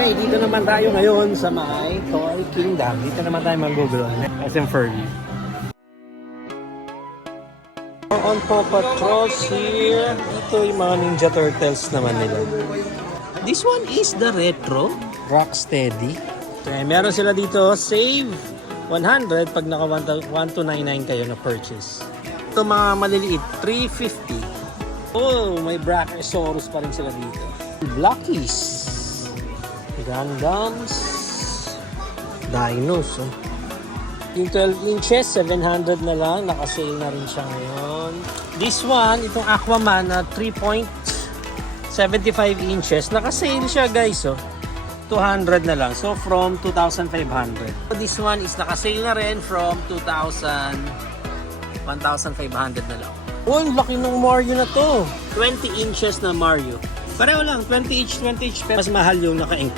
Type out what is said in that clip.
Okay, dito naman tayo ngayon sa may Toy Kingdom. Dito naman tayo mag-google SM Furby. On Paw Patrols here. Ito yung mga Ninja Turtles naman nila. This one is the retro Rocksteady. Okay, meron sila dito save 100 pag naka 1299 kayo na purchase. Ito mga maliliit 350. Oh, may Brachiosaurus pa rin sila dito. Blockies. Gundams. Dinos. Oh. Yung 12 inches, 700 na lang. Nakasale na rin siya ngayon. This one, itong Aquaman na 3.75 inches. Nakasale siya guys. Oh. 200 na lang. So from 2,500. This one is nakasale na rin from 1,500 na lang. Oh, ang laki ng Mario na to. 20 inches na Mario. Pareho lang, 20 each. Mas mahal yung naka-ink.